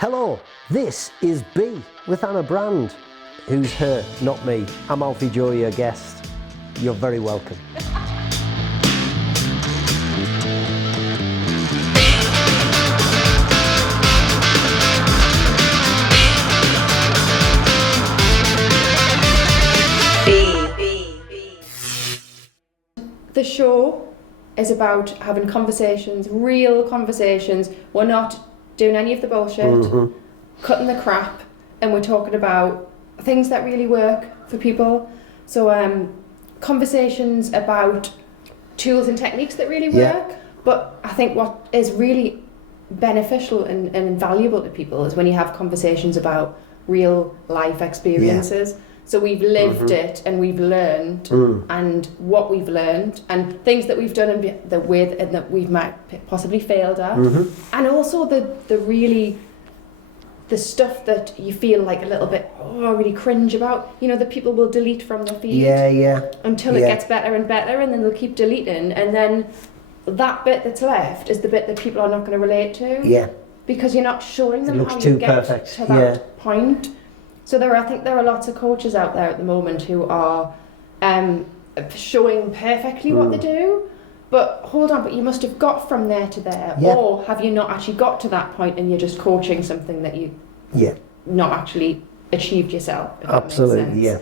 Hello, this is B with Anna Brand. Who's her, not me. I'm Alfie Joey, your guest. You're very welcome. The show is about having conversations, real conversations. We're not doing any of the bullshit, cutting the crap, and we're talking about things that really work for people. So conversations about tools and techniques that really work. But I think what is really beneficial and invaluable to people is when you have conversations about real life experiences. So we've lived it and we've learned and what we've learned and things that we've done and that we've might possibly failed at. And also the stuff that you feel like a little bit really cringe about, you know, that people will delete from their feed until it gets better and better, and then they'll keep deleting, and then that bit that's left is the bit that people are not going to relate to because you're not showing them how you get to that point. So I think there are lots of coaches out there at the moment who are showing perfectly what they do, but hold on, but you must have got from there to there, or have you not actually got to that point and you're just coaching something that you not actually achieved yourself? Absolutely,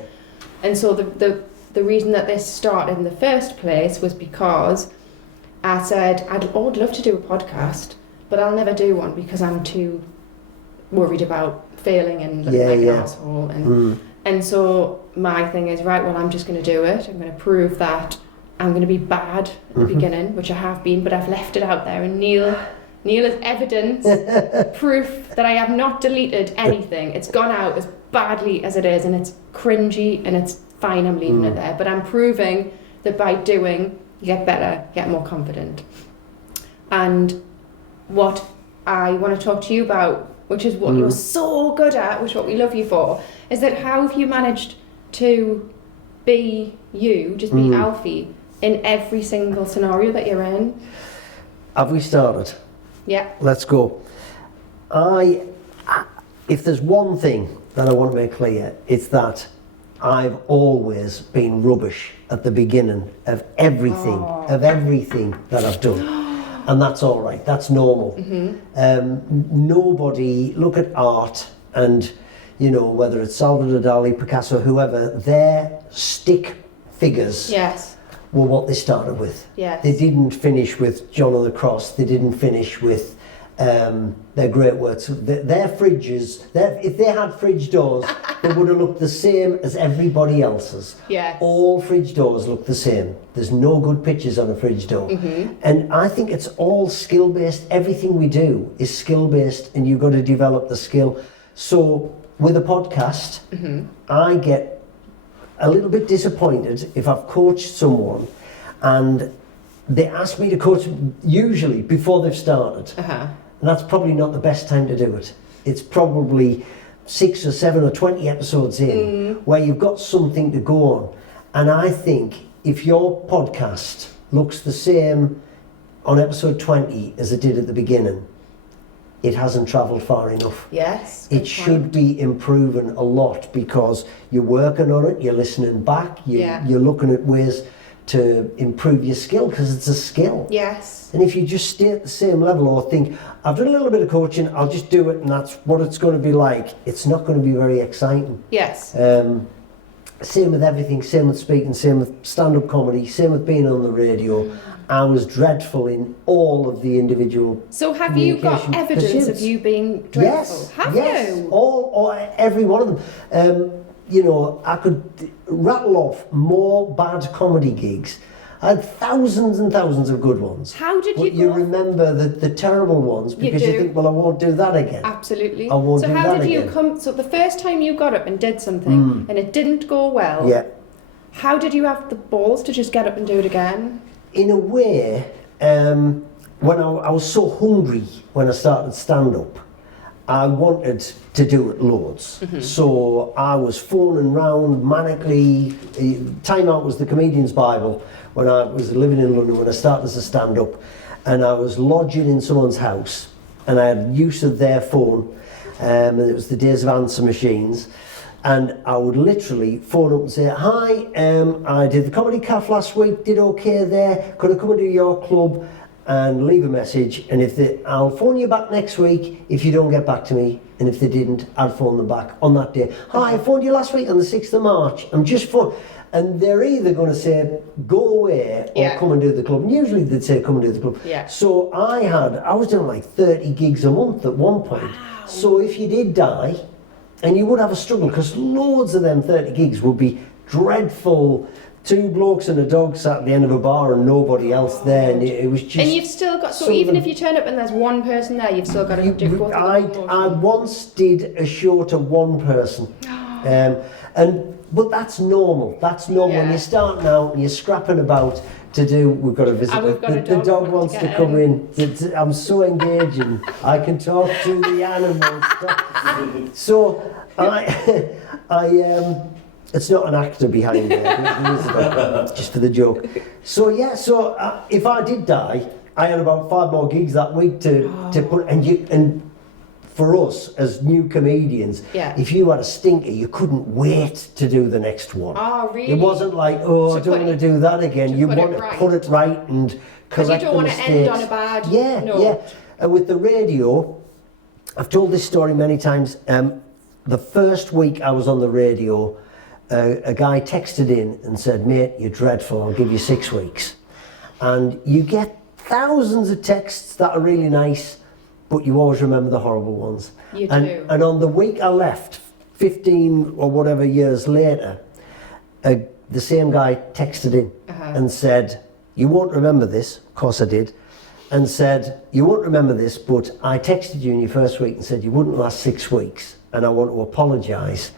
And so the reason that this started in the first place was because I said, I'd love to do a podcast, but I'll never do one because I'm too worried about failing and looking like an asshole. And so my thing is, right, well, I'm just going to do it. I'm going to prove that I'm going to be bad at the beginning, which I have been, but I've left it out there. And Neil is evidence, proof that I have not deleted anything. It's gone out as badly as it is, and it's cringy, and it's fine, I'm leaving it there. But I'm proving that by doing, you get better, get more confident. And what I want to talk to you about, which is what you're so good at, which is what we love you for, is that how have you managed to be you, just be Alfie, in every single scenario that you're in? Have we started? Yeah. Let's go. If there's one thing that I want to make clear, it's that I've always been rubbish at the beginning of everything that I've done. And that's all right, that's normal. Nobody, look at art and, you know, whether it's Salvador Dali, Picasso, whoever, their stick figures were what they started with. They didn't finish with John of the Cross, they didn't finish with their great works. Their fridges, if they had fridge doors, they would have looked the same as everybody else's. All fridge doors look the same. There's no good pictures on a fridge door. And I think it's all skill-based. Everything we do is skill-based, and you've got to develop the skill. So with a podcast, I get a little bit disappointed if I've coached someone and they ask me to coach usually before they've started. And that's probably not the best time to do it. It's probably 6 or 7 or 20 episodes in where you've got something to go on. And I think if your podcast looks the same on episode 20 as it did at the beginning, it hasn't travelled far enough. It should be improving a lot because you're working on it, you're listening back, you're looking at ways to improve your skill because it's a skill. And if you just stay at the same level or think, I've done a little bit of coaching, I'll just do it and that's what it's going to be like, it's not going to be very exciting. Same with everything, same with speaking, same with stand-up comedy, same with being on the radio. I was dreadful in all of the individual. So have you got evidence of you being dreadful? Have you? All every one of them. You know, I could rattle off more bad comedy gigs. I had thousands and thousands of good ones. How did but you remember the terrible ones because you think, well, I won't do that again. Absolutely. I won't do that again. So how did you come? So the first time you got up and did something and it didn't go well. How did you have the balls to just get up and do it again? In a way, when I was so hungry when I started stand-up, I wanted to do it loads. So I was phoning round manically. Time Out was the comedian's Bible when I was living in London when I started as a stand-up, and I was lodging in someone's house and I had use of their phone and it was the days of answer machines. And I would literally phone up and say, hi, I did the Comedy Cafe last week, did okay there, could I come and do your club? And leave a message, and I'll phone you back next week if you don't get back to me, and if they didn't, I'd phone them back on that day. Hi, I phoned you last week on the 6th of March, I'm just and they're either going to say, go away, or come and do the club, and usually they'd say, come and do the club. So I was doing like 30 gigs a month at one point. Wow. So if you did die, and you would have a struggle, because loads of them 30 gigs would be dreadful, 2 blokes and a dog sat at the end of a bar and nobody else there, and it was just... And you've still got... So even if you turn up and there's one person there, you've still got to do both. I once did a show to one person. But that's normal. That's normal. When you're starting out and you're scrapping about to do... We've got a visitor. The dog wants to come in. I'm so engaging. I can talk to the animals. So it's not an actor behind there, just for the joke. So if I did die, I had about 5 more gigs that week to put, and for us as new comedians, if you had a stinker, you couldn't wait to do the next one. Oh, really? It wasn't like, I don't want to do that again. You want to put it right and correct the mistakes. Because you don't want to end on a bad note. And with the radio, I've told this story many times. The first week I was on the radio, a guy texted in and said, mate, you're dreadful, I'll give you 6 weeks. And you get thousands of texts that are really nice, but you always remember the horrible ones. You do. And on the week I left, 15 or whatever years later, the same guy texted in and said, you won't remember this, of course I did, and said, you won't remember this, but I texted you in your first week and said you wouldn't last 6 weeks, and I want to apologise.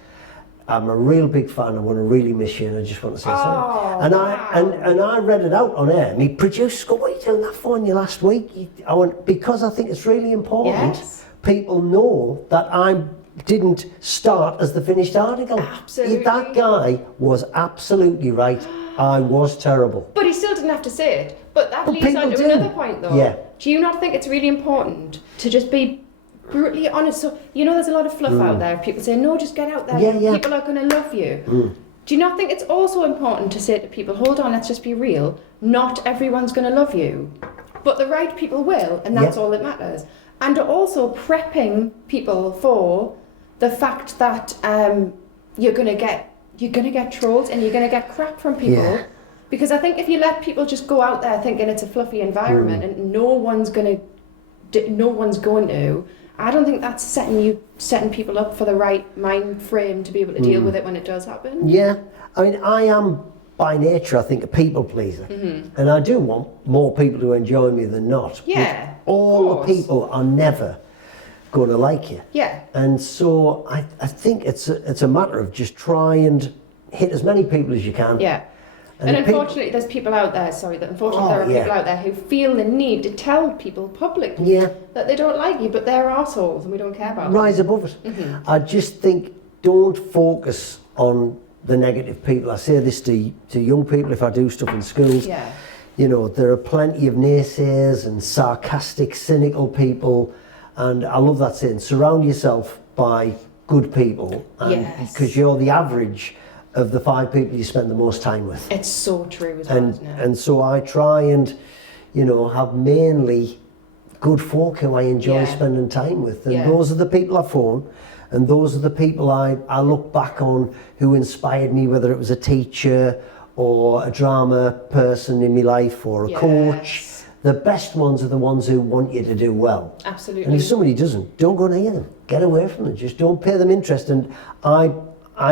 I'm a real big fan. I want to really miss you, and I just want to say sorry. And I read it out on air. My producer goes, "What are you doing that for in your last week?" I went, because I think it's really important. Yes. People know that I didn't start as the finished article. Absolutely. That guy was absolutely right. I was terrible. But he still didn't have to say it. But that leads on to another point, though. Yeah. Do you not think it's really important to just be brutally honest? So, there's a lot of fluff out there. People say, no, just get out there. People are going to love you. Do you not think it's also important to say to people, hold on, let's just be real. Not everyone's going to love you. But the right people will, and that's all that matters. And also prepping people for the fact that you're going to get trolls and you're going to get crap from people. Yeah. Because I think if you let people just go out there thinking it's a fluffy environment and no one's going to, I don't think that's setting people up for the right mind frame to be able to deal with it when it does happen. Yeah, I mean, I am by nature, I think, a people pleaser, and I do want more people to enjoy me than not. Yeah, but all the people are never going to like you. Yeah, and so I think it's a matter of just try and hit as many people as you can. Yeah. And unfortunately, there's people out there, there are people out there who feel the need to tell people publicly that they don't like you, but they're arseholes and we don't care about them. Rise above it. I just think, don't focus on the negative people. I say this to young people if I do stuff in schools. Yeah. There are plenty of naysayers and sarcastic, cynical people, and I love that saying, surround yourself by good people, because you're the average of the 5 people you spend the most time with. It's so true as well, isn't it? And so I try and, have mainly good folk who I enjoy spending time with. And those are the people I phone, and those are the people I look back on who inspired me, whether it was a teacher or a drama person in my life or a coach. The best ones are the ones who want you to do well. Absolutely. And if somebody doesn't, don't go near them. Get away from them. Just don't pay them interest. And I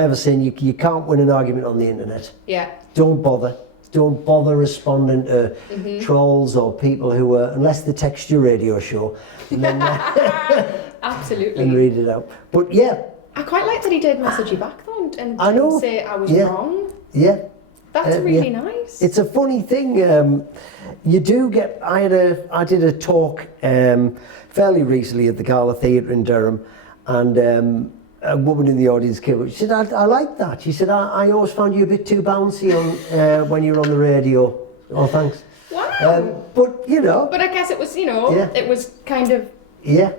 have a saying, you can't win an argument on the internet. Yeah. Don't bother. Don't bother responding to trolls or people who are, unless they text your radio show. And then, absolutely. And read it out. But yeah. I quite like that he did message you back though and say I was wrong. Yeah. That's really nice. It's a funny thing. You do get, I did a talk fairly recently at the Gala Theatre in Durham, and a woman in the audience came up. She said, I like that. She said, I always found you a bit too bouncy on when you were on the radio. Oh, thanks. Wow. But, But I guess it was, it was kind of... Yeah.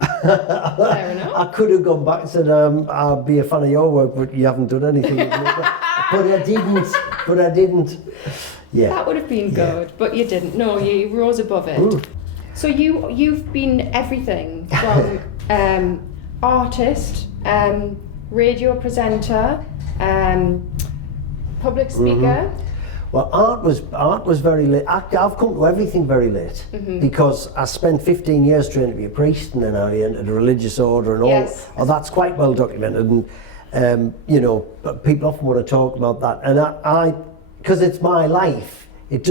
Fair enough. I could have gone back and said, I'll be a fan of your work, but you haven't done anything. But I didn't. Yeah. That would have been good, but you didn't. No, you rose above it. Mm. So you've been everything from artist, radio presenter, public speaker. Mm-hmm. Well, art was very late. I've come to everything very late because I spent 15 years training to be a priest, and then I entered a religious order and all. Yes. Oh, that's quite well documented, and but people often want to talk about that, and I because it's my life. It's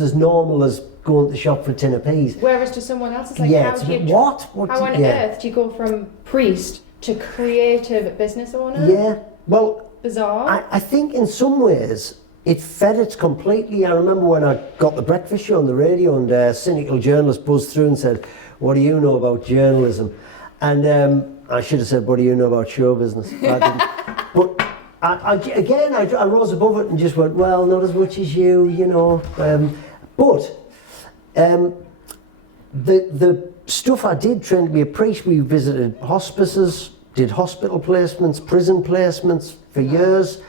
as normal as going to the shop for a tin of peas. Whereas to someone else, it's like, how on earth do you go from priest to creative business owner? Yeah, well, bizarre. I think in some ways it fed it completely. I remember when I got the breakfast show on the radio and a cynical journalist buzzed through and said, "What do you know about journalism?" And I should have said, "What do you know about show business?" I didn't. But I rose above it and just went, well, not as much as you, but the stuff I did, trained to be a priest, we visited hospices, did hospital placements, prison placements for years,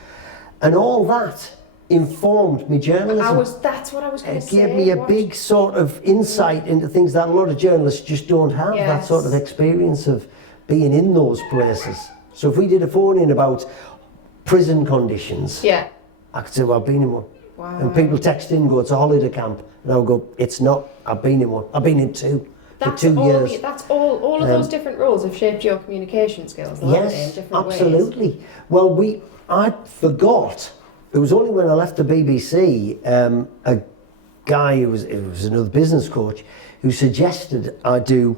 and all that informed me journalism. That's what I was going to say. It gave me a big sort of insight into things that a lot of journalists just don't have, that sort of experience of being in those places. So if we did a phone-in about prison conditions, I could say, well, I've been in one. Wow. And people text in and go, it's a holiday camp. And I'll go, it's not, I've been in one. I've been in two for 2 years. That's all of those different roles have shaped your communication skills, in different ways. Absolutely. Well, I forgot, it was only when I left the BBC, a guy who was another business coach, who suggested I do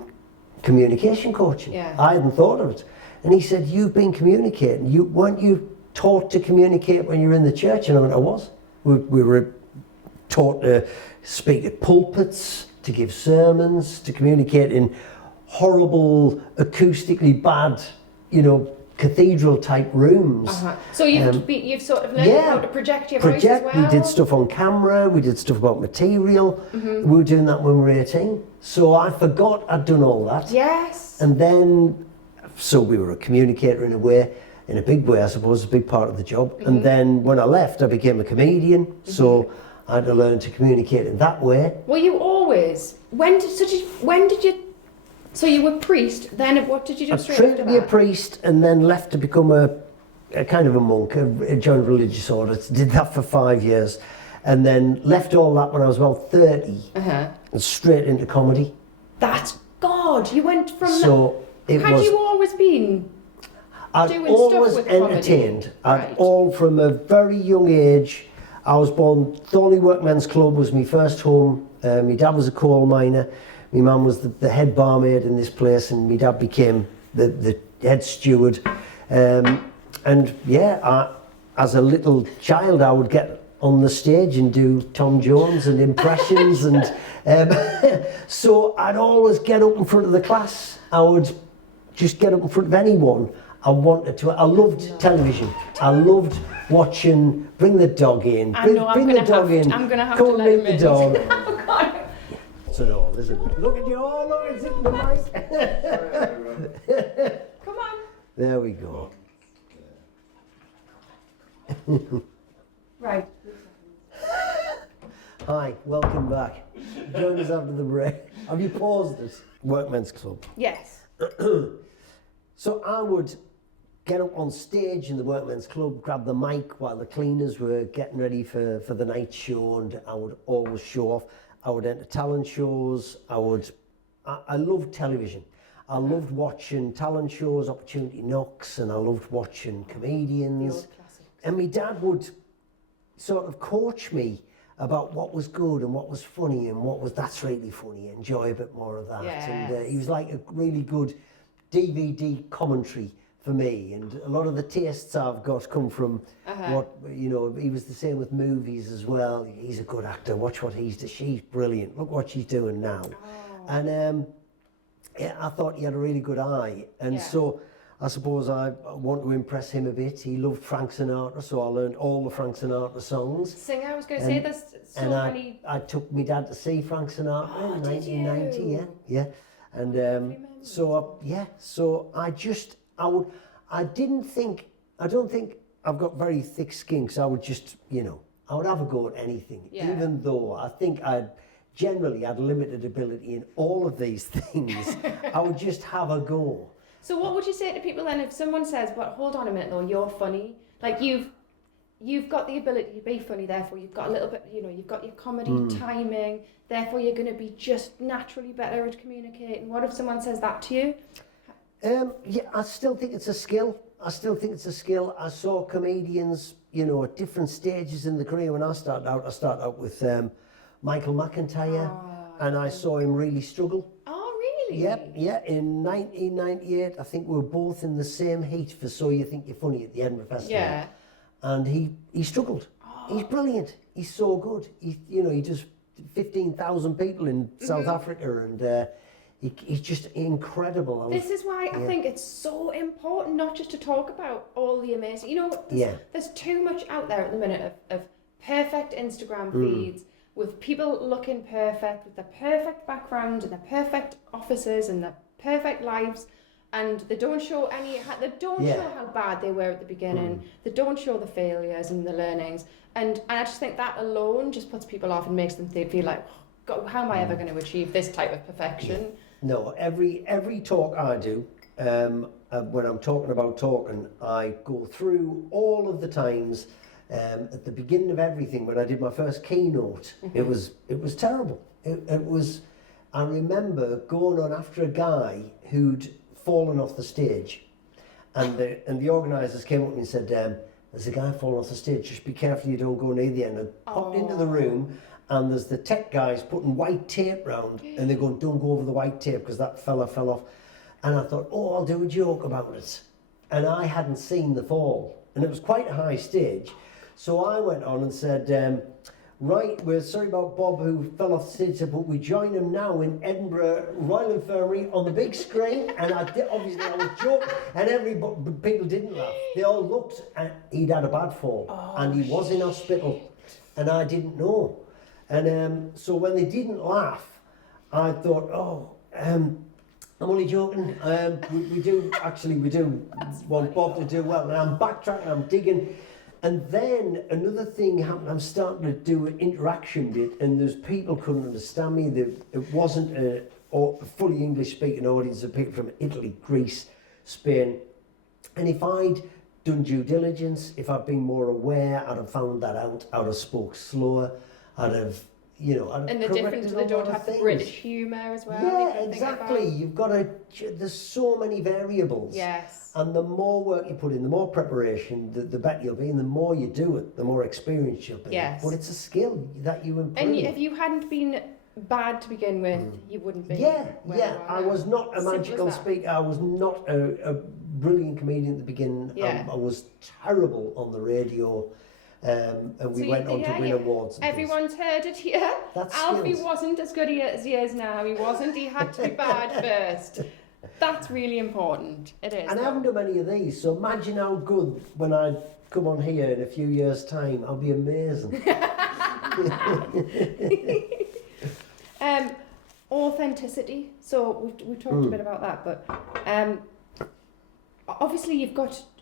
communication coaching. Yeah. I hadn't thought of it. And he said, you've been communicating. Weren't you taught to communicate when you were in the church? And I went, I was. We were taught to speak at pulpits, to give sermons, to communicate in horrible, acoustically bad, cathedral type rooms. So you've sort of learned how to project your voice as well? We did stuff on camera, we did stuff about material. We were doing that when we were 18. So I forgot I'd done all that. Yes. And then, so we were a communicator in a way, in a big way, I suppose, a big part of the job. And then when I left, I became a comedian. So I had to learn to communicate in that way. Well, you always, when did you, so you were priest, then what did you do straight after that? I trained to be a priest and then left to become a kind of a monk, joined a religious order. Did that for 5 years. And then left all that when I was about 30 and straight into comedy. That's God, you went from Had you always been doing always stuff with entertained. Right. All from a very young age. I was born, Thornley Workmen's Club was my first home. My dad was a coal miner. My mum was the head barmaid in this place, and my dad became the head steward. As a little child, I would get on the stage and do Tom Jones and impressions, and so I'd always get up in front of the class. I would just get up in front of anyone I wanted to. I loved television. I loved watching Bring the Dog In. Bring the dog in. I'm going to have Come to let him meet the dog. Oh, God. It's an all, isn't it? Look at you all, look, it's in the mic. Come on. There we go. Right. Hi, welcome back. Join us after the break. Have you paused it? Workmen's Club. Yes. So I would get up on stage in the Workmen's Club, grab the mic while the cleaners were getting ready for the night show, and I would always show off. I would enter talent shows. I loved television. I loved watching talent shows, Opportunity Knocks, and I loved watching comedians. And my dad would sort of coach me about what was good and what was funny and that's really funny, enjoy a bit more of that. Yes. And he was like a really good DVD commentary for me, and a lot of the tastes I've got come from he was the same with movies as well. He's a good actor, watch what he's doing, she's brilliant, look what she's doing now. And I thought he had a really good eye, and so I suppose I want to impress him a bit. He loved Frank Sinatra, so I learned all the Frank Sinatra songs. Singer, I was going to say, there's so many. I took my dad to see Frank Sinatra in 1990, yeah. And So I don't think I've got very thick skin, because I would just, I would have a go at anything, even though I think I'd had limited ability in all of these things. I would just have a go. So what would you say to people then if someone says, but hold on a minute though, you're funny, like you've got the ability to be funny, therefore you've got a little bit, you've got your comedy timing, therefore you're going to be just naturally better at communicating. What if someone says that to you? I still think it's a skill. I saw comedians, at different stages in the career. When I started out with Michael McIntyre, and I saw him really struggle. Oh, really? Yep, yeah. In 1998, I think we were both in the same heat for So You Think You're Funny at the Edinburgh Festival. Yeah. And he struggled. Oh. He's brilliant. He's so good. He does 15,000 people in South Africa, and he's just incredible. This is why I think it's so important not just to talk about all the amazing. There's too much out there at the minute of perfect Instagram feeds with people looking perfect, with the perfect background and the perfect offices and the perfect lives. And they don't show show how bad they were at the beginning. They don't show the failures and the learnings. And I just think that alone just puts people off and makes them feel like, God, how am I ever going to achieve this type of perfection? No, every talk I do, when I'm talking about talking, I go through all of the times at the beginning of everything. When I did my first keynote, it was terrible. It was. I remember going on after a guy who'd fallen off the stage, and the organisers came up to me and said, "There's a guy falling off the stage. Just be careful you don't go near the end." I popped into the room, and there's the tech guys putting white tape round, and they're going, "Don't go over the white tape because that fella fell off." And I thought, I'll do a joke about it. And I hadn't seen the fall, and it was quite a high stage. So I went on and said, "Right, we're sorry about Bob who fell off the stage, but we join him now in Edinburgh Royal Infirmary on the big screen." And I was joking, and people didn't laugh. They all looked, and he'd had a bad fall, and he was in hospital, and I didn't know. And so when they didn't laugh, I thought, I'm only joking. We do want Bob to do well, and I'm backtracking, I'm digging. And then another thing happened. I'm starting to do an interaction bit, and there's people couldn't understand me. It wasn't a fully English-speaking audience of people from Italy, Greece, Spain. And if I'd done due diligence, if I'd been more aware, I'd have found that out. I'd have spoke slower. I'd have and the difference, they don't have the British humour as well. Yeah, exactly. You've got there's so many variables. Yes. And the more work you put in, the more preparation, the better you'll be, and the more you do it, the more experienced you'll be. Yes. But it's a skill that you improve. And if you hadn't been bad to begin with, you wouldn't be. I was not a magical speaker. I was not a brilliant comedian at the beginning. Yeah. I was terrible on the radio. And we went on to win awards. Everyone's heard it here. Alfie wasn't as good as he is now. He wasn't. He had to be bad first. That's really important. It is. And I haven't done many of these, so imagine how good when I come on here in a few years' time. I'll be amazing. Authenticity. So we've talked a bit about that, but obviously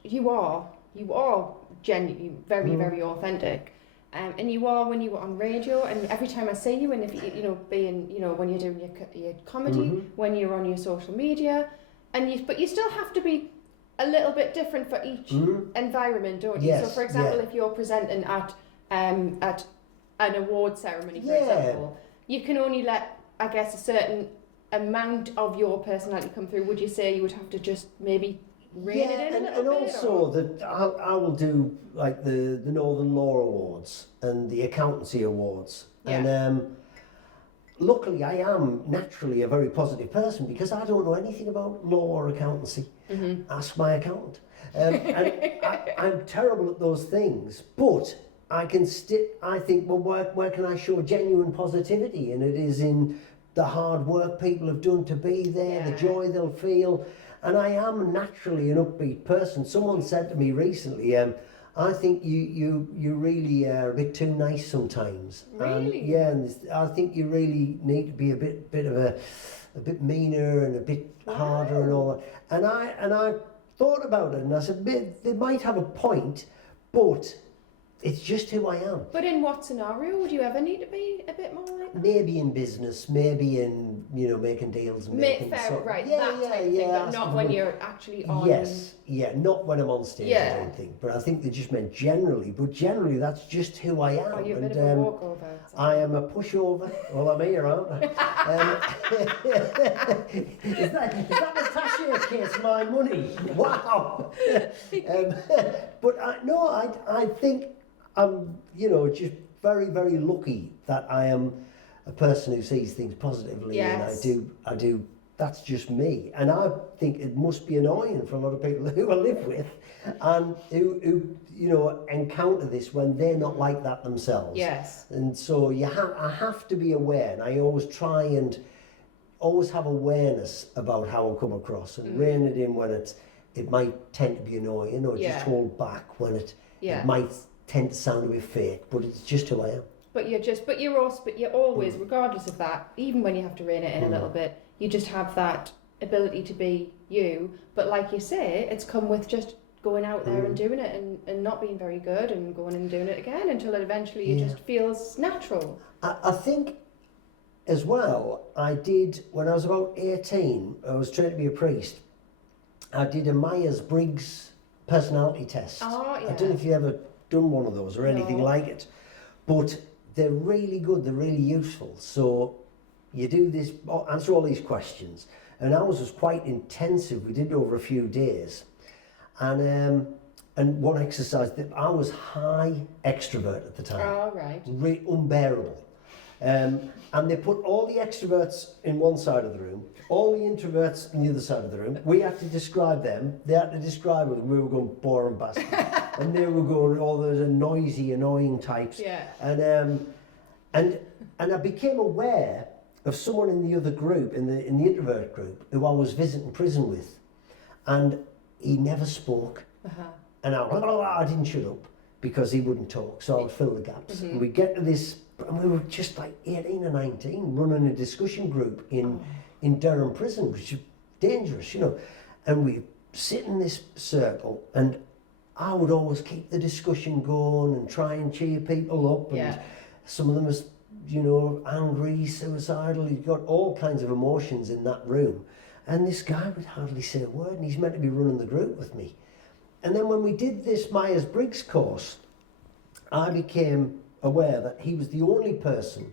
you are genuinely very, very authentic. And you are when you were on radio, and every time I see you, and if when you're doing your comedy, when you're on your social media, but you still have to be a little bit different for each environment, don't you? Yes, so, for example, if you're presenting at an award ceremony, for example, you can only let, I guess, a certain amount of your personality come through. Would you say you would have to just maybe rein it in a little bit? And also that I will do like the Northern Law Awards and the Accountancy Awards. Yeah. And luckily I am naturally a very positive person because I don't know anything about law or accountancy. Ask my accountant. And I'm terrible at those things, but I think, well, where can I show genuine positivity? And it is in the hard work people have done to be there, the joy they'll feel. And I am naturally an upbeat person. Someone said to me recently, I think you really are a bit too nice sometimes. Really? And I think you really need to be a bit meaner and a bit harder and all that. And I thought about it and I said, they might have a point, but it's just who I am. But in what scenario would you ever need to be a bit more like that? Maybe in business, maybe in, making deals. And making fair, sort of, right, that type of thing, but not when you're actually on... Yes, not when I'm on stage, I don't think. But I think they just meant generally. But generally, that's just who I am. Are you a bit of a walkover? I am a pushover. Well, I'm here, aren't I? Is that Natasha Case my money? Wow! But I think I'm, just very, very lucky that I am a person who sees things positively, yes. and I do. That's just me, and I think it must be annoying for a lot of people who I live with, and who encounter this when they're not like that themselves. Yes. And so I have to be aware, and I always try and always have awareness about how I come across, and rein it in when it might tend to be annoying, or just hold back when it might tend to sound a bit fake, but it's just who I am. But you're always, regardless of that, even when you have to rein it in a little bit, you just have that ability to be you. But like you say, it's come with just going out there and doing it and not being very good and going and doing it again until it eventually it just feels natural. I think as well, I did, when I was about 18, I was trained to be a priest. I did a Myers-Briggs personality test. Oh, yeah. I don't know if you ever done one of those or anything like it, but they're really good, they're really useful. So you do this, answer all these questions, and ours was quite intensive. We did it over a few days, and one exercise that I was high extrovert at the time. Oh, right. Unbearable. And they put all the extroverts in one side of the room, all the introverts in the other side of the room. We had to describe them. They had to describe us. We were going boring bastards. And they were going, those noisy, annoying types. Yeah. And I became aware of someone in the other group, in the introvert group, who I was visiting prison with. And he never spoke. Uh-huh. And I didn't shut up because he wouldn't talk. So I would fill the gaps. And we get to this, and we were just like 18 or 19, running a discussion group in Durham prison, which is dangerous, And we sit in this circle, and I would always keep the discussion going and try and cheer people up. And some of them was, angry, suicidal. You've got all kinds of emotions in that room. And this guy would hardly say a word, and he's meant to be running the group with me. And then when we did this Myers-Briggs course, I became aware that he was the only person.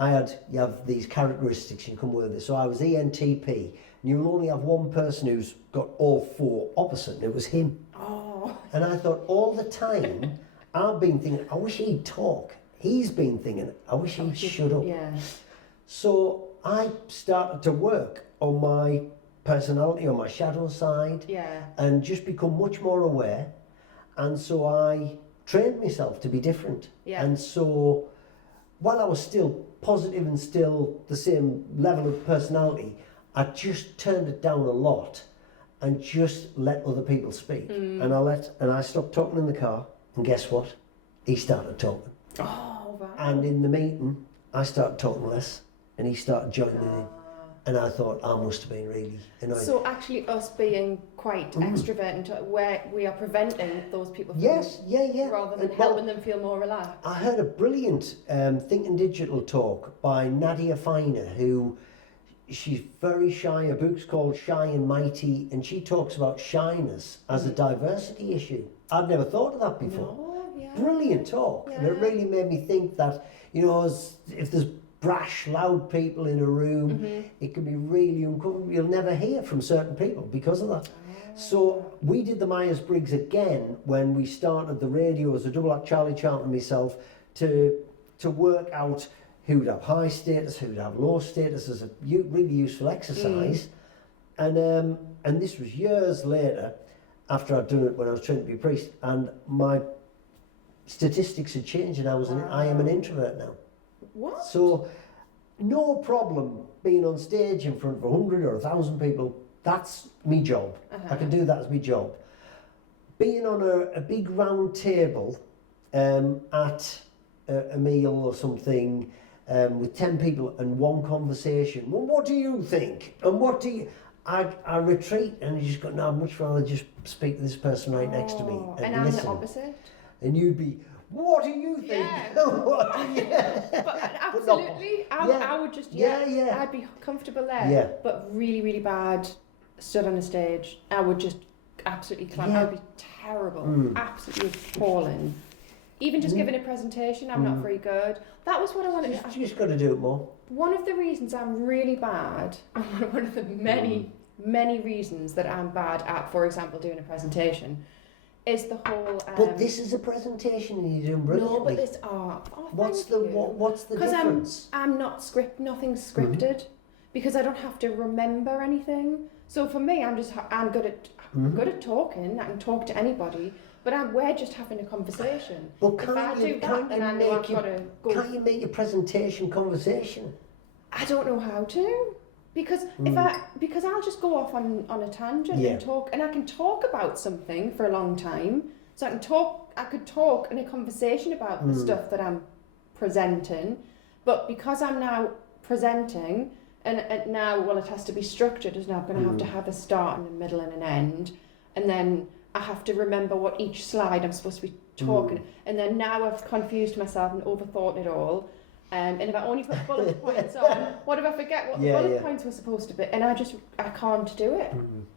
You have these characteristics, you come with this. So I was ENTP, and you'll only have one person who's got all four opposite, and it was him. Oh. And I thought all the time, I've been thinking, I wish he'd talk. He's been thinking, I wish he'd shut up. Yeah. So I started to work on my personality, on my shadow side, and just become much more aware. And so I trained myself to be different. Yeah. And so while I was still positive and still the same level of personality, I just turned it down a lot and just let other people speak. And I stopped talking in the car, and guess what? He started talking. Oh, wow. And in the meeting, I started talking less, and he started joining in. And I thought, I must have been really annoying. So actually us being quite extrovert, where we are preventing those people from... Rather than helping them feel more relaxed. I heard a brilliant Thinking Digital talk by Nadia Finer, who... She's very shy. Her book's called Shy and Mighty, and she talks about shyness as a diversity issue. I'd never thought of that before. No, yeah. Brilliant talk. And it really made me think that, if there's brash, loud people in a room, it can be really uncomfortable. You'll never hear from certain people because of that. So we did the Myers-Briggs again when we started the radio as a double act, Charlie Charlton and myself, to work out who would have high status, who would have low status, as a really useful exercise. And this was years later, after I'd done it when I was trained to be a priest, and my statistics had changed, and I am an introvert now. What? So no problem being on stage in front of 100 or 1,000 people. That's me job. I can do that as me job. being on a big round table at a meal or something with 10 people and one conversation. Well, what do you think? And what do you... I retreat and you just go, no, I'd much rather just speak to this person right next to me and I'm listen. the opposite. And you'd be, what do you think? Yeah. But absolutely, I would just, I'd be comfortable there. Yeah. But really, really bad, stood on a stage, I would just absolutely clamp. I would be terrible, absolutely appalling. Even just giving a presentation, I'm not very good. That was what I wanted. You just got to do it more. One of the reasons I'm really bad, one of the many reasons that I'm bad at, for example, doing a presentation, is the whole. But this is a presentation and you're doing brilliantly. No, but this what's the difference? Because I'm not nothing's scripted, because I don't have to remember anything. So for me, I'm good at talking. I can talk to anybody. But we're just having a conversation. Well, can't you make your presentation conversation? I don't know how to, because because I'll just go off on a tangent and talk, and I can talk about something for a long time. So I could talk in a conversation about the stuff that I'm presenting, but because I'm now presenting, and now it has to be structured, isn't it? I'm going to have a start and a middle and an end, and then I have to remember what each slide I'm supposed to be talking, and then now I've confused myself and overthought it all. And if I only put bullet points on, what if I forget what the bullet points were supposed to be? And I can't do it.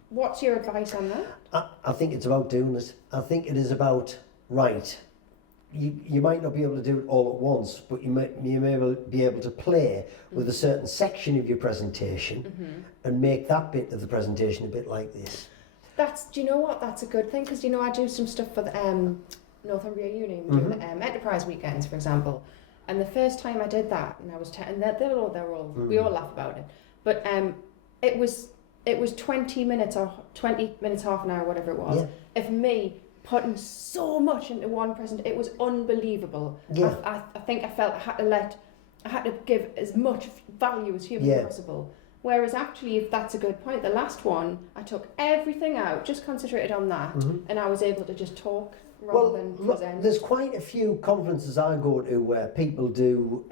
What's your advice on that? I think it's about doing it. I think it is about, right, you might not be able to do it all at once, but you may be able to play with a certain section of your presentation and make that bit of the presentation a bit like this. Do you know what? That's a good thing, because I do some stuff for the Northumbria Uni, we do the enterprise weekends, for example. And the first time I did that, and I was and they're all we all laugh about it, but it was 20 minutes or 20 minutes, half an hour, whatever it was, of me putting so much into one presentation. It was unbelievable. I think I felt I had to give as much value as humanly possible. Whereas actually, if that's a good point, the last one, I took everything out, just concentrated on that, and I was able to just talk rather than present. There's quite a few conferences I go to where people do,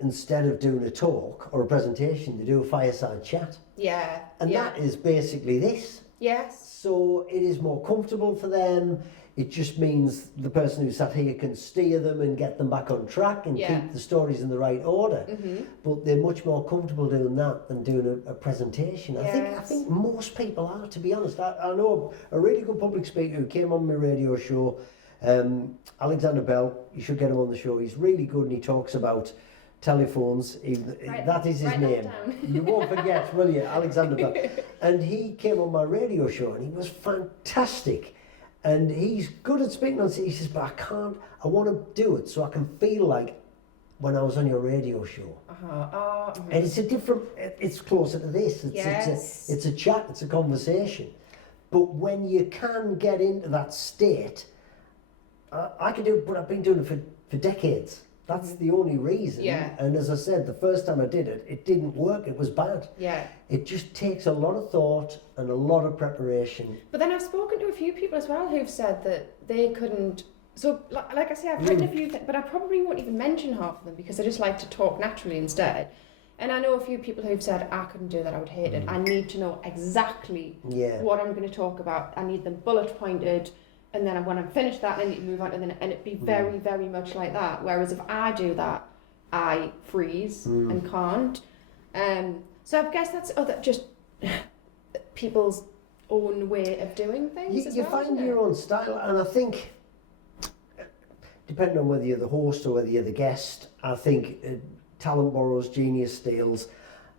instead of doing a talk or a presentation, they do a fireside chat. Yeah. And that is basically this. Yes. So it is more comfortable for them. It just means the person who sat here can steer them and get them back on track and keep the stories in the right order. But they're much more comfortable doing that than doing a presentation. I think most people are, to be honest. I know a really good public speaker who came on my radio show, Alexander Bell. You should get him on the show. He's really good and he talks about telephones. That is his name. You won't forget, will you? Alexander Bell. And he came on my radio show and he was fantastic. And he's good at speaking on stage. He says, but I want to do it so I can feel like when I was on your radio show. And it's it's closer to this. It's a chat, it's a conversation. But when you can get into that state, I can do it, but I've been doing it for decades. That's the only reason. Yeah. And as I said, the first time I did it, it didn't work. It was bad. Yeah. It just takes a lot of thought and a lot of preparation. But then I've spoken to a few people as well who've said that they couldn't. So, like I say, I've written a few things, but I probably won't even mention half of them because I just like to talk naturally instead. And I know a few people who've said, I couldn't do that, I would hate it. I need to know exactly what I'm going to talk about. I need them bullet pointed. And then when I'm finished that, I need to move on to and it'd be very, very much like that. Whereas if I do that, I freeze and can't. So I guess that's just people's own way of doing things. You find your own style, and I think, depending on whether you're the host or whether you're the guest, I think talent borrows, genius steals.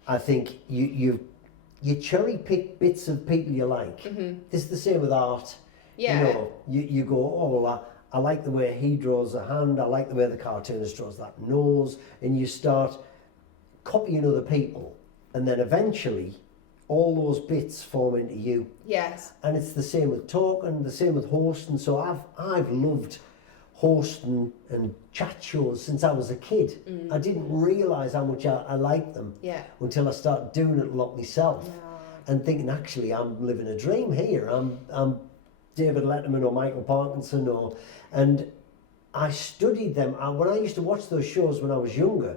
I think you cherry pick bits of people you like. It's the same with art. Yeah. You go, I like the way he draws a hand, I like the way the cartoonist draws that nose, and you start copying other people, and then eventually all those bits form into you. Yes. And it's the same with talking, the same with hosting. So I've loved hosting and chat shows since I was a kid. I didn't realise how much I liked them until I started doing it a lot myself and thinking, actually, I'm living a dream here. I'm David Letterman or Michael Parkinson, and I studied them. When I used to watch those shows when I was younger,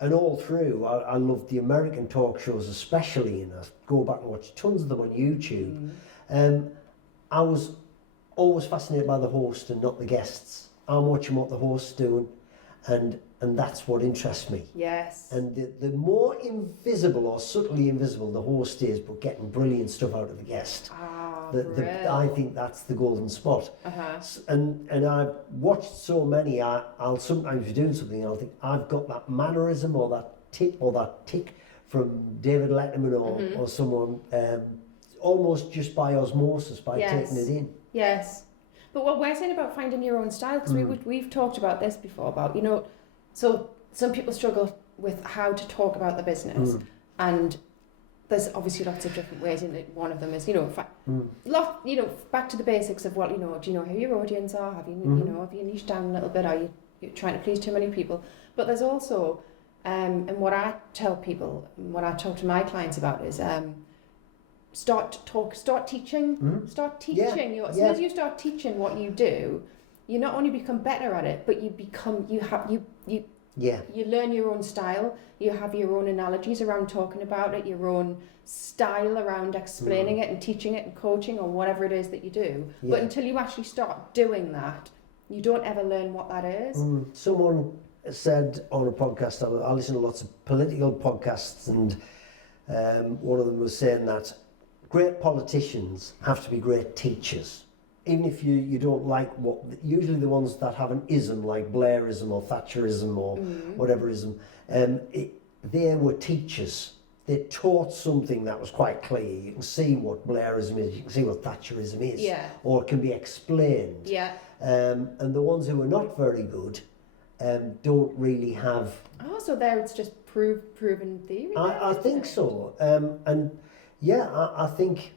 and all through, I loved the American talk shows especially, and I go back and watch tons of them on YouTube. I was always fascinated by the host and not the guests. I'm watching what the host's doing, and that's what interests me. Yes. And the more invisible or subtly invisible the host is, but getting brilliant stuff out of the guest. I think that's the golden spot. And I've watched so many. I'll sometimes be doing something and I'll think I've got that mannerism or that tip or that tick from David Letterman or someone, almost just by osmosis, by taking it in. Yes. But what we're saying about finding your own style, because we've talked about this before, about, so some people struggle with how to talk about the business, and there's obviously lots of different ways, and one of them is, back to the basics of what, do you know who your audience are? Have you, have you niched down a little bit? Are you trying to please too many people? But there's also, and what I tell people, what I talk to my clients about is, start teaching. Start teaching. As soon as you start teaching what you do, you not only become better at it, but you learn your own style. You have your own analogies around talking about it, your own style around explaining it and teaching it and coaching or whatever it is that you do. But until you actually start doing that, you don't ever learn what that is. Someone said on a podcast, I listen to lots of political podcasts, and one of them was saying that great politicians have to be great teachers. Even if you don't like usually the ones that have an ism, like Blairism or Thatcherism or whatever ism, they were teachers. They taught something that was quite clear. You can see what Blairism is, you can see what Thatcherism is, or it can be explained. And the ones who are not very good don't really have... Oh, so there it's just proven theory? I think so. I think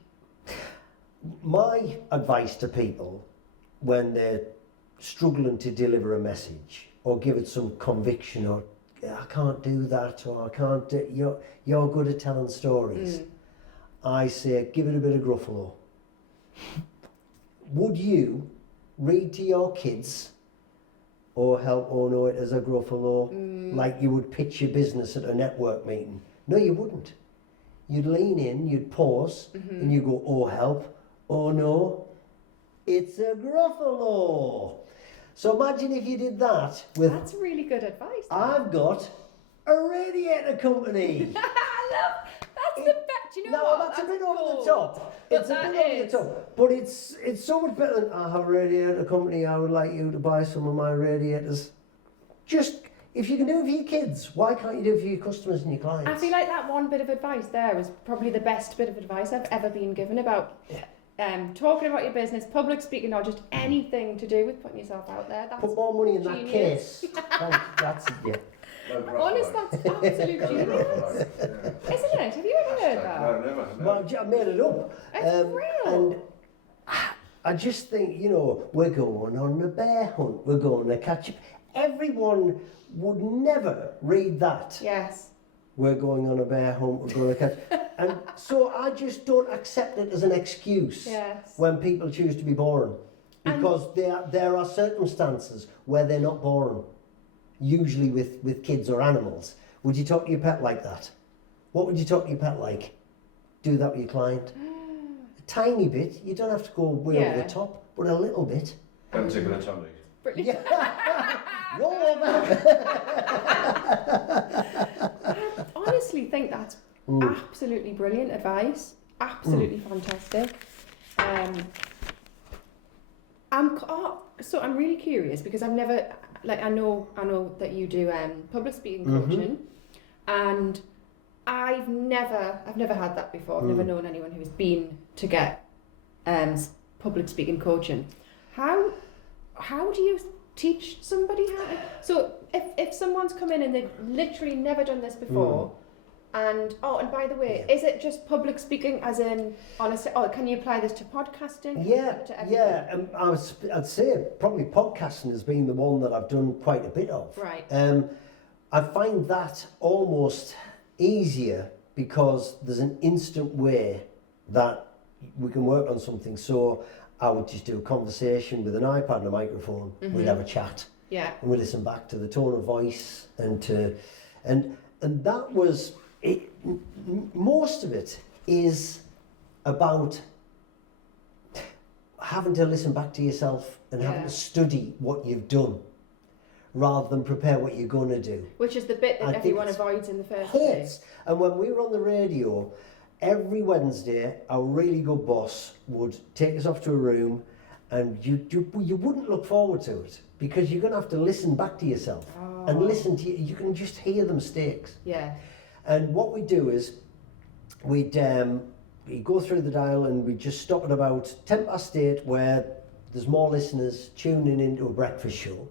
my advice to people when they're struggling to deliver a message or give it some conviction, or I can't do that, or I can't do, you're good at telling stories, I say give it a bit of Gruffalo. Would you read to your kids or help know it as a Gruffalo like you would pitch your business at a network meeting? No, you wouldn't. You'd lean in, you'd pause, and you go, oh help, oh no, it's a Gruffalo. So imagine if you did that with... That's really good advice. I've got a radiator company. I love... That's the best. You know no, what? That's a bit over the top. It's a bit over the top. But it's so much better than, I have a radiator company, I would like you to buy some of my radiators. Just... If you can do it for your kids, why can't you do it for your customers and your clients? I feel like that one bit of advice there is probably the best bit of advice I've ever been given about talking about your business, public speaking, or just anything to do with putting yourself out there. That's put more money in genius. That case. That's Honest, that's absolute genius. Isn't it? Have you ever heard that? No, never. Well, I made it up. It's real. And I just think, we're going on a bear hunt. We're going to catch up. Everyone would never read that. Yes. We're going on a bear hunt, we're going to catch... And so I just don't accept it as an excuse when people choose to be boring. Because there are circumstances where they're not boring. Usually with kids or animals. Would you talk to your pet like that? What would you talk to your pet like? Do that with your client? A tiny bit. You don't have to go way over the top, but a little bit. Don't tickle a tummy. Brilliant. Roll over. I honestly think that's absolutely brilliant advice. Absolutely fantastic. I'm really curious because I've never, I know that you do public speaking coaching, and I've never had that before. I've never known anyone who's been to get public speaking coaching. How do you teach somebody how to... So if someone's come in and they've literally never done this before, and by the way, is it just public speaking as in can you apply this to podcasting? I'd say probably podcasting has been the one that I've done quite a bit of. Right. I find that almost easier because there's an instant way that we can work on something. So I would just do a conversation with an iPad and a microphone. We'd have a chat. Yeah. And we'd listen back to the tone of voice and that was it. Most of it is about having to listen back to yourself and having to study what you've done rather than prepare what you're going to do. Which is the bit that everyone avoids in the first place. And when we were on the radio, every Wednesday, our really good boss would take us off to a room, and you wouldn't look forward to it because you're going to have to listen back to yourself and listen to you can just hear the mistakes. Yeah. And what we do is we'd go through the dial and we'd just stop at about 8:10 where there's more listeners tuning into a breakfast show.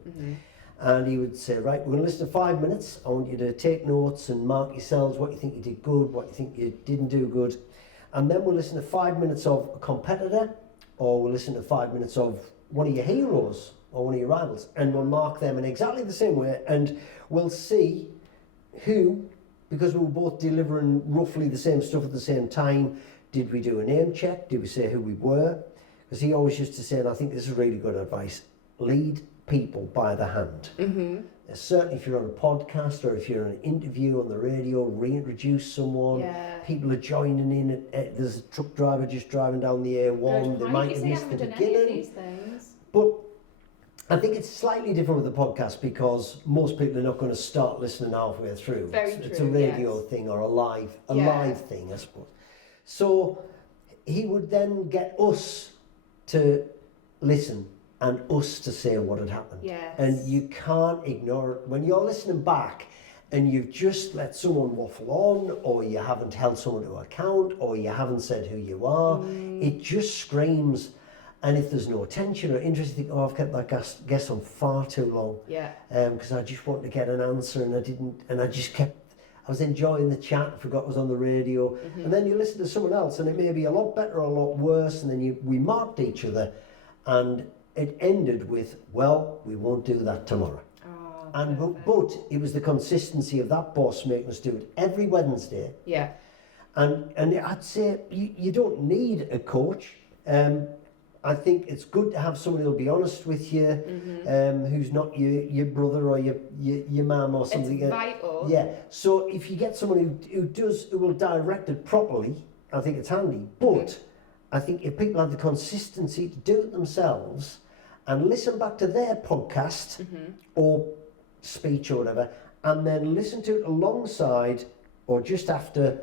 And he would say, right, we're going to listen to 5 minutes. I want you to take notes and mark yourselves what you think you did good, what you think you didn't do good. And then we'll listen to 5 minutes of a competitor, or we'll listen to 5 minutes of one of your heroes or one of your rivals, and we'll mark them in exactly the same way, and we'll see who, because we were both delivering roughly the same stuff at the same time, did we do a name check? Did we say who we were? Because he always used to say, and I think this is really good advice, lead people by the hand. Certainly if you're on a podcast or if you're on an interview on the radio, reintroduce someone. People are joining in. There's a truck driver just driving down the A1. They might have missed the beginning. But I think it's slightly different with the podcast because most people are not going to start listening halfway through. It's a radio thing or a live thing, I suppose. So he would then get us to listen and us to say what had happened. And you can't ignore it. When you're listening back and you've just let someone waffle on, or you haven't held someone to account, or you haven't said who you are, it just screams. And if there's no tension or interest, you think, I've kept that guest on far too long. Because I just wanted to get an answer and I didn't, and I was enjoying the chat, forgot I was on the radio. And then you listen to someone else and it may be a lot better or a lot worse, and then we marked each other, and it ended with, well, we won't do that tomorrow. But it was the consistency of that boss making us do it every Wednesday. And I'd say you don't need a coach. I think it's good to have someone who'll be honest with you, who's not your brother or your mum or something. It's vital. So if you get someone who will direct it properly, I think it's handy. But I think if people have the consistency to do it themselves and listen back to their podcast or speech or whatever, and then listen to it alongside or just after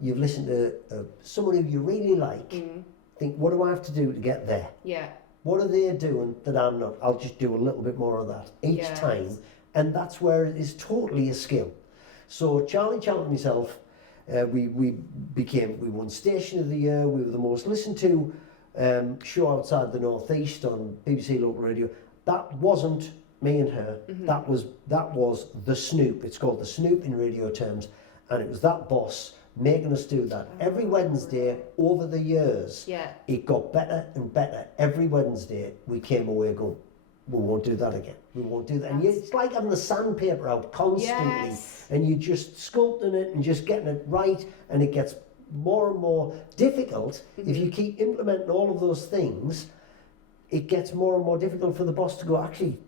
you've listened to someone who you really like, think, what do I have to do to get there? What are they doing that I'm not? I'll just do a little bit more of that each time. And that's where it is totally a skill. So Charlie Chant and myself, we won Station of the Year. We were the most listened to show outside the Northeast on BBC Local Radio. That wasn't me and her. That was the Snoop. It's called the Snoop in radio terms, and it was that boss making us do that every Wednesday over the years. It got better and better. Every Wednesday we came away going, we won't do that again. We won't do that. And it's like having the sandpaper out constantly, and you're just sculpting it and just getting it right, and it gets more and more difficult. If you keep implementing all of those things, it gets more and more difficult for the boss to go, actually,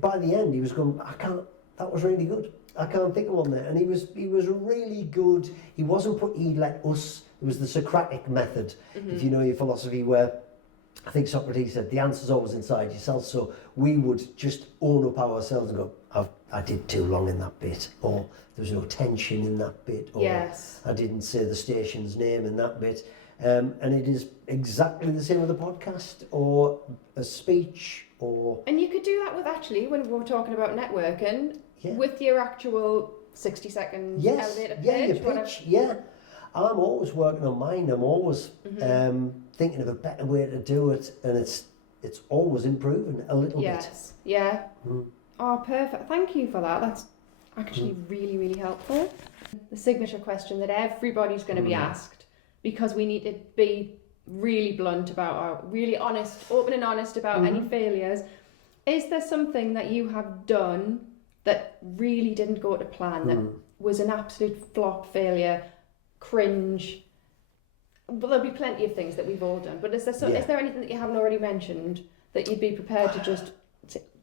by the end he was going, that was really good. I can't think of one there. And he was really good. He let us, it was the Socratic method, if you know your philosophy, where I think Socrates said the answer's always inside yourself. So we would just own up ourselves and go, I did too long in that bit, or there was no tension in that bit, or I didn't say the station's name in that bit. And it is exactly the same with a podcast or a speech And you could do that with, actually, when we're talking about networking, with your actual 60 seconds elevator pitch. Your pitch, I'm always working on mine. I'm always thinking of a better way to do it, and it's always improving a little bit. Oh, perfect. Thank you for that. That's actually really, really helpful. The signature question that everybody's going to be asked, because we need to be really blunt about really honest, open and honest about any failures. Is there something that you have done that really didn't go to plan, that was an absolute flop, failure, cringe, Well, there'll be plenty of things that we've all done. But is there anything that you haven't already mentioned that you'd be prepared to just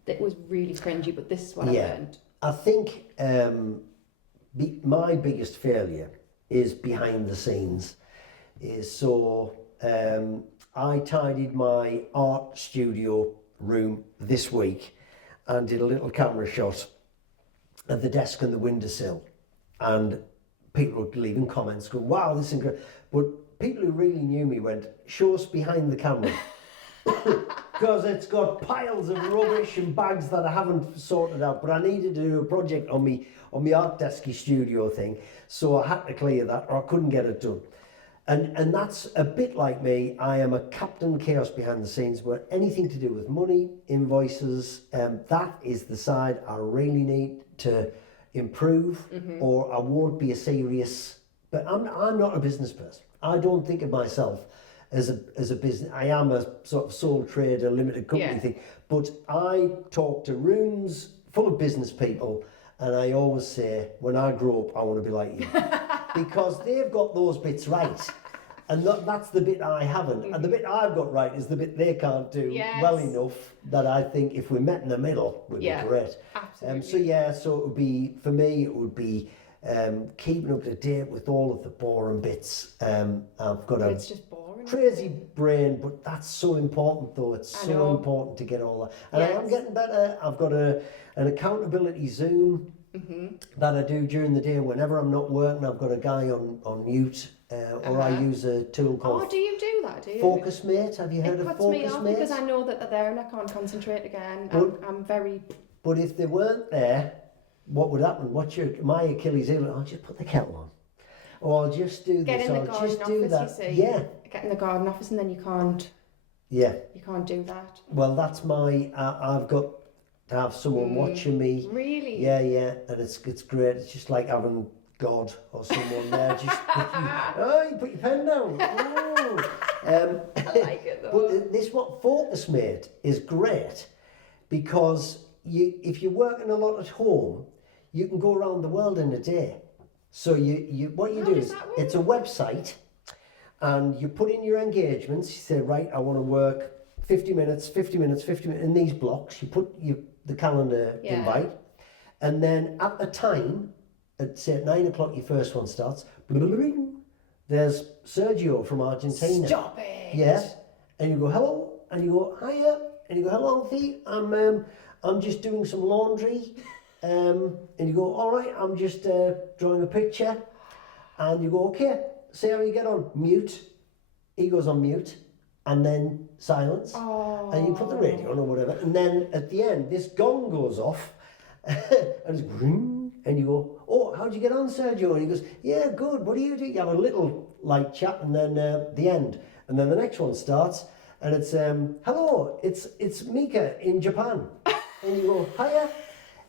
that was really cringy, but this is what I learned? I think my biggest failure is behind the scenes. I tidied my art studio room this week and did a little camera shot of the desk and the windowsill, and people were leaving comments going, wow, this is incredible. But people who really knew me went, show us behind the camera. Because it's got piles of rubbish and bags that I haven't sorted out. But I needed to do a project on me art desky studio thing, so I had to clear that or I couldn't get it done. And that's a bit like me. I am a Captain Chaos behind the scenes, where anything to do with money, invoices, that is the side I really need to improve, or I won't be a serious. But I'm not a business person. I don't think of myself as a business. I am a sort of sole trader, limited company thing. But I talk to rooms full of business people, and I always say, when I grow up, I want to be like you. Because they've got those bits right. And that's the bit I haven't. And the bit I've got right is the bit they can't do well enough, that I think if we met in the middle would be great. Absolutely. So it would be, for me, it would be keeping up to date with all of the boring bits. I've got it's just boring. Crazy brain, but that's so important though. It's so important to get all that. And I am getting better. I've got an accountability Zoom that I do during the day whenever I'm not working. I've got a guy on mute, or I use a tool called do you do that? Do you? Focus Mate. Have you heard of Focus Mate? It puts me off because I know that they're there and I can't concentrate again. I'm very... But if they weren't there, what would happen? My Achilles heel? I'll just put the kettle on. Or I'll just do Get this, in the I'll garden just office, do that. you see. Yeah. Get in the garden office and then you can't... Yeah. You can't do that. Well, that's my... I've got to have someone watching me. Really? Yeah, and it's great. It's just like having God or someone there. Just you put your pen down. I like it though. But Focus Mate is great, because if you're working a lot at home, you can go around the world in a day. So what you do is, it's a website, and you put in your engagements. You say, right, I want to work 50 minutes, 50 minutes, 50 minutes in these blocks. You put the calendar invite, and then at the time, say at 9 o'clock, your first one starts. There's Sergio from Argentina. Stop it. Yes, and you go hello, and you go hiya, and you go hello, Alfie. I'm just doing some laundry. And you go, all right, I'm just drawing a picture. And you go, okay, see how you get on. Mute. He goes on mute. And then silence. And you put the radio on or whatever. And then at the end, this gong goes off. And it's ring. And you go, oh, how'd you get on, Sergio? And he goes, yeah, good. What do you do? You have a little light chat, and then the end. And then the next one starts. And it's, hello, it's Mika in Japan. And you go, hiya.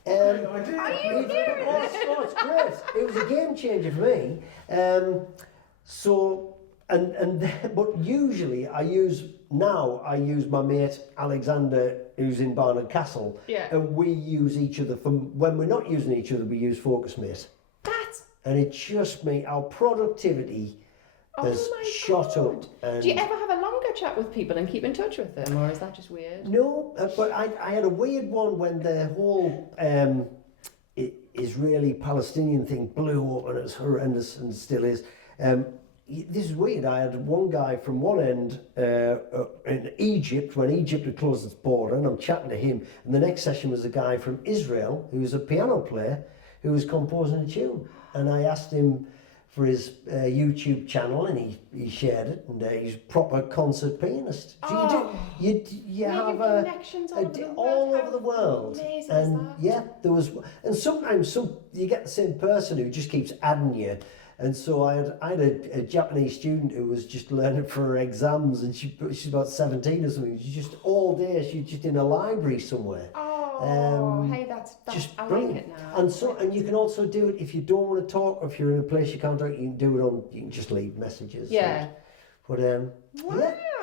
Are you it's great. It was a game changer for me. But usually I use my mate Alexander, who's in Barnard Castle, and we use each other. When we're not using each other, we use Focus Mate. And it just made our productivity has shot up. Do you ever have a longer chat with people and keep in touch with them, or is that just weird? No, but I had a weird one when the whole Israeli-Palestinian thing blew up, and it was horrendous, and still is. This is weird. I had one guy from one end in Egypt, when Egypt had closed its border, and I'm chatting to him, and the next session was a guy from Israel who was a piano player who was composing a tune, and I asked him for his YouTube channel, and he shared it, and he's a proper concert pianist. So you have connections all over the world. Amazing, and there was, and sometimes you get the same person who just keeps adding you. And so I had a Japanese student who was just learning for her exams, and she's about 17 or something. She's just all day. She's just in a library somewhere. Hey, that's just I brilliant. like it now. And you can also do it if you don't want to talk, or if you're in a place you can't talk. You can do it you can just leave messages. Yeah. But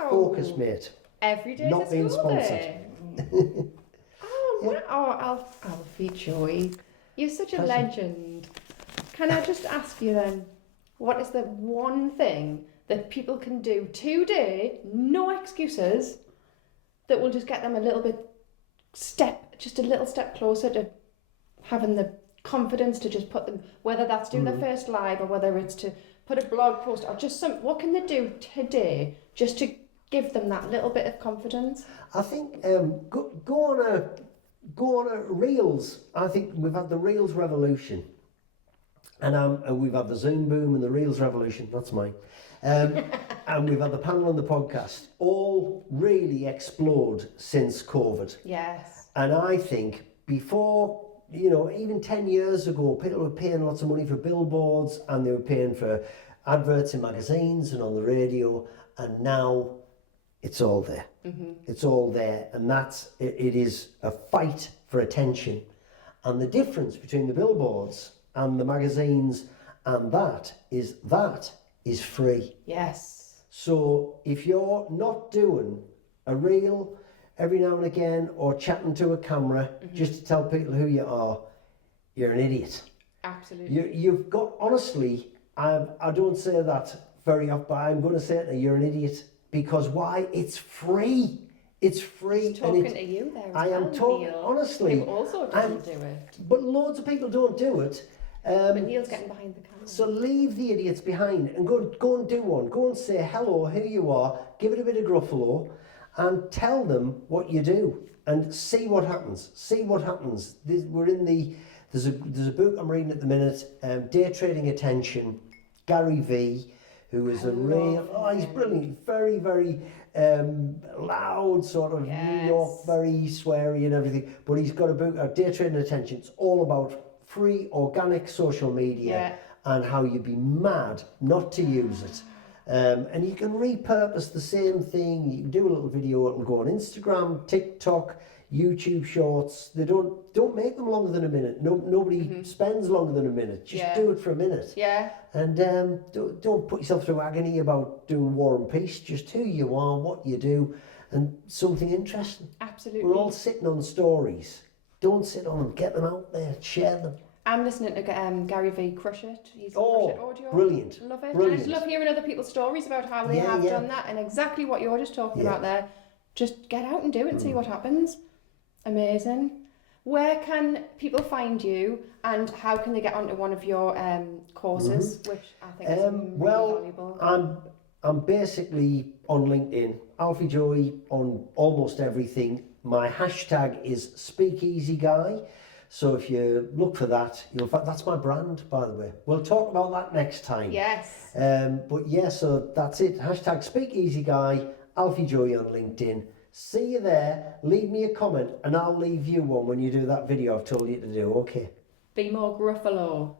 Focus Mate. Every day not is being school sponsored. Day. Alfie Joey, you're such a legend. Can I just ask you then, what is the one thing that people can do today, no excuses, that will just get them a little step closer to having the confidence to just put them, whether that's doing their first live or whether it's to put a blog post or just what can they do today just to give them that little bit of confidence? I think go on a Reels. I think we've had the Reels revolution. And we've had the Zoom boom and the Reels revolution, that's mine. And we've had the panel and the podcast all really explode since COVID. Yes. And I think before, even 10 years ago, people were paying lots of money for billboards and they were paying for adverts in magazines and on the radio. And now it's all there. Mm-hmm. It's all there. And it is a fight for attention. And the difference between the billboards and the magazines and that is free. Yes. So if you're not doing a reel every now and again or chatting to a camera just to tell people who you are, you're an idiot. Absolutely. You've got, honestly, I don't say that very often, but I'm going to say it, you're an idiot. Because why? It's free. It's free. Just talking to you there. I am talking, Neil, honestly. who also doesn't do it. But loads of people don't do it. But Neil's getting behind the camera. So leave the idiots behind and go and do one. Go and say hello, who you are, give it a bit of Gruffalo and tell them what you do and see what happens. See what happens. There's a book I'm reading at the minute, Day Trading Attention, Gary V, who is he's brilliant, very, very loud, sort of New York, very sweary and everything. But he's got a book, Day Trading Attention. It's all about free organic social media and how you'd be mad not to use it. And you can repurpose the same thing. You can do a little video, it'll go on Instagram, TikTok, YouTube Shorts. They don't make them longer than a minute. Nobody spends longer than a minute. Just do it for a minute. Yeah. And don't put yourself through agony about doing War and Peace. Just who you are, what you do, and something interesting. Absolutely. We're all sitting on stories. Don't sit on them. Get them out there. Share them. I'm listening to Gary V. Crush It. He's Crush It audio. Brilliant. Love it. Brilliant. And I just love hearing other people's stories about how they have done that and exactly what you're just talking about there. Just get out and do it and see what happens. Amazing. Where can people find you and how can they get onto one of your courses, which I think is really valuable? I'm basically on LinkedIn, Alfie Joey on almost everything. My hashtag is SpeakeasyGuy. So if you look for that, that's my brand, by the way. We'll talk about that next time. Yes. So that's it. Hashtag SpeakeasyGuy, Alfie Joey on LinkedIn. See you there. Leave me a comment and I'll leave you one when you do that video I've told you to do. Okay. Be more Gruffalo.